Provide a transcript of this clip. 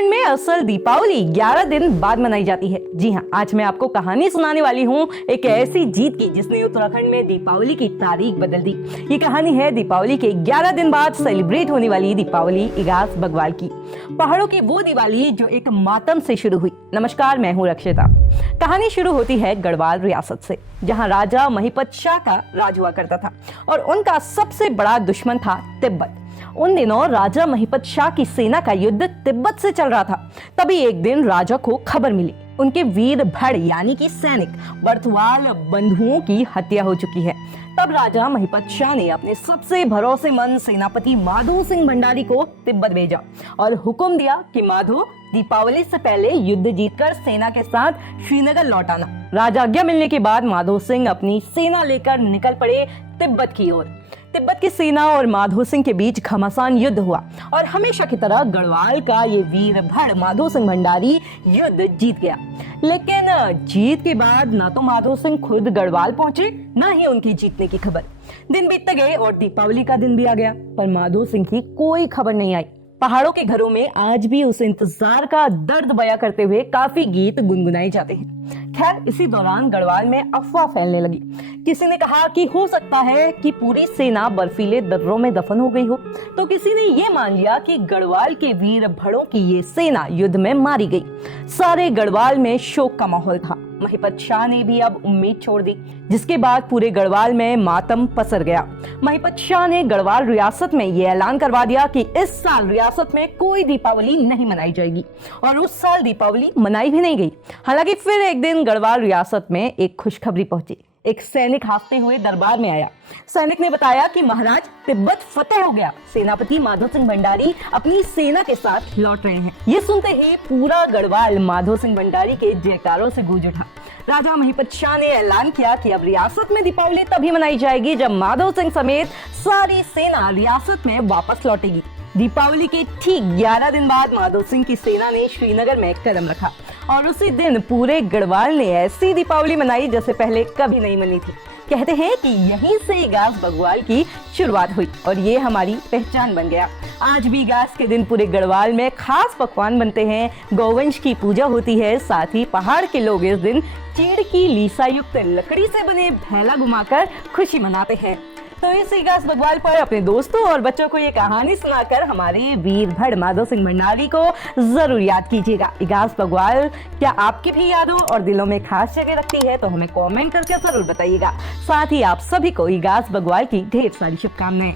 उत्तराखंड में असल दीपावली 11 दिन बाद मनाई जाती है। जी हाँ, आज मैं आपको कहानी सुनाने वाली हूँ एक ऐसी जीत की जिसने उत्तराखंड में दीपावली की तारीख बदल दी। ये कहानी है दीपावली के 11 दिन बाद सेलिब्रेट होने वाली दीपावली इगास बग्वाल की। पहाड़ों की वो दिवाली जो एक मातम से शुरू हुई। नमस्कार, मैं हूँ रक्षिता। कहानी शुरू होती है गढ़वाल रियासत से, जहाँ राजा महिपत शाह का राज हुआ करता था और उनका सबसे बड़ा दुश्मन था तिब्बत। उन दिनों राजा महिपत शाह की सेना का युद्ध तिब्बत से चल रहा था। तभी एक दिन राजा को खबर मिली उनके वीर भड़ यानी कि सैनिक बर्थवाल बंधुओं की हत्या हो चुकी है। तब राजा महिपत शाह ने अपने सबसे भरोसेमंद सेनापति माधो सिंह भंडारी को तिब्बत भेजा और हुक्म दिया कि माधो, दीपावली से पहले युद्ध जीतकर सेना के साथ श्रीनगर लौट आना। राजा आज्ञा मिलने के बाद माधो सिंह अपनी सेना लेकर निकल पड़े तिब्बत की ओर। तिब्बत की सेना और माधो सिंह के बीच घमासान युद्ध हुआ और हमेशा की तरह गढ़वाल का ये वीर भड़ माधो सिंह भंडारी युद्ध जीत गया। लेकिन जीत के बाद ना तो माधो सिंह खुद गढ़वाल पहुंचे, ना ही उनकी जीतने की खबर। दिन बीतते गए और दीपावली का दिन भी आ गया, पर माधो सिंह की कोई खबर नहीं आई। पहाड़ों के घरों में आज भी उस इंतजार का दर्द बयां करते हुए काफी गीत गुनगुनाए जाते हैं। खैर, इसी दौरान गढ़वाल में अफवाह फैलने लगी। किसी ने कहा कि हो सकता है कि पूरी सेना बर्फीले दर्रों में दफन हो गई हो, तो किसी ने ये मान लिया कि गढ़वाल के वीर भड़ों की ये सेना युद्ध में मारी गई। सारे गढ़वाल में शोक का माहौल था। महिपत शाह ने भी अब उम्मीद छोड़ दी, जिसके बाद पूरे गढ़वाल में मातम पसर गया। महिपत शाह ने गढ़वाल रियासत में ये ऐलान करवा दिया कि इस साल रियासत में कोई दीपावली नहीं मनाई जाएगी, और उस साल दीपावली मनाई भी नहीं गई। हालांकि फिर एक दिन गढ़वाल रियासत में एक खुशखबरी पहुंची। एक सैनिक हाफते हुए दरबार में आया। सैनिक ने बताया कि महाराज, तिब्बत फतेह हो गया। सेनापति माधो सिंह भंडारी अपनी सेना के साथ लौट रहे हैं। ये सुनते ही पूरा गढ़वाल माधो सिंह भंडारी के जयकारों से गूंज उठा। राजा महिपत शाह ने ऐलान किया कि अब रियासत में दीपावली तभी मनाई जाएगी जब माधो सिंह समेत सारी सेना रियासत में वापस लौटेगी। दीपावली के ठीक 11 दिन बाद माधो सिंह की सेना ने श्रीनगर में कदम रखा और उसी दिन पूरे गढ़वाल ने ऐसी दीपावली मनाई जैसे पहले कभी नहीं मनी थी। कहते हैं कि यहीं से इगास बग्वाल की शुरुआत हुई और ये हमारी पहचान बन गया। आज भी इगास के दिन पूरे गढ़वाल में खास पकवान बनते हैं, गौवंश की पूजा होती है। साथ ही पहाड़ के लोग इस दिन चीड़ की लीसा युक्त लकड़ी से बने भैला घुमाकर खुशी मनाते हैं। तो इस इगास बग्वाल पर अपने दोस्तों और बच्चों को ये कहानी सुनाकर हमारे वीर भड़ माधो सिंह भंडारी को जरूर याद कीजिएगा। इगास बग्वाल क्या आपकी भी यादों और दिलों में खास जगह रखती है? तो हमें कमेंट करके जरूर बताइएगा। साथ ही आप सभी को इगास बग्वाल की ढेर सारी शुभकामनाएं।